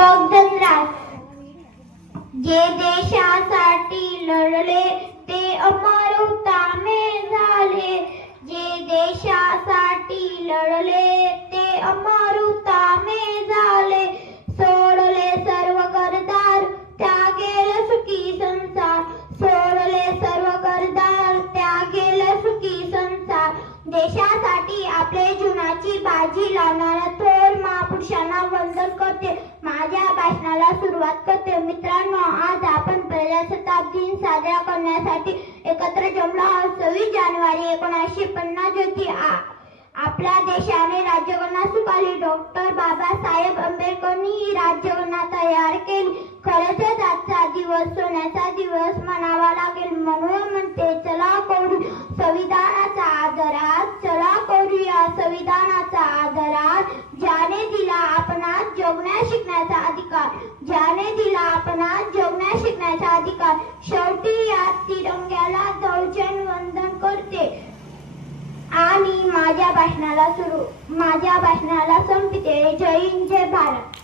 दीपक धनराज. जे देशासाठी लढले ते अमर हुतात्मे झाले. जे देशासाठी लढले ते अमर हुतात्मे झाले. सोडले सर्व घरदार त्यागेल सुखी संसार. सोडले सर्व घरदार त्यागेल सुखी संसार. देशासाठी आपले जीवनाची बाजी लावणाऱ्या थोर महापुरुषांना वंदन करते. माझ्या भाषणाला सुरुवात करते. मित्रांनो, आज आपण प्रजासत्ताक दिन साजरा करण्यासाठी एकत्र जमलो आहोत. 26 जानेवारी 1950 रोजी आपल्या देशाने राज्यघटना स्वीकारली. डॉक्टर बाबासाहेब आंबेडकरांनी ही राज्यघटना तयार केली. खरंच आजचा दिवस सोन्याचा दिवस म्हणावा लागेल. म्हणून म्हणते, चला करूया संविधानाचा आदरात, चला करूया संविधानाचा आदरात. ज्याने दिला आपणास जगण्या शिकण्याचा अधिकार, ज्याने दिला आपणास जगण्या शिकण्याचा अधिकार. शेवटी या तिरंग्याला दौडजन वंदन करते आणि माझ्या भाषणाला संपते. जय हिंद, जय भारत.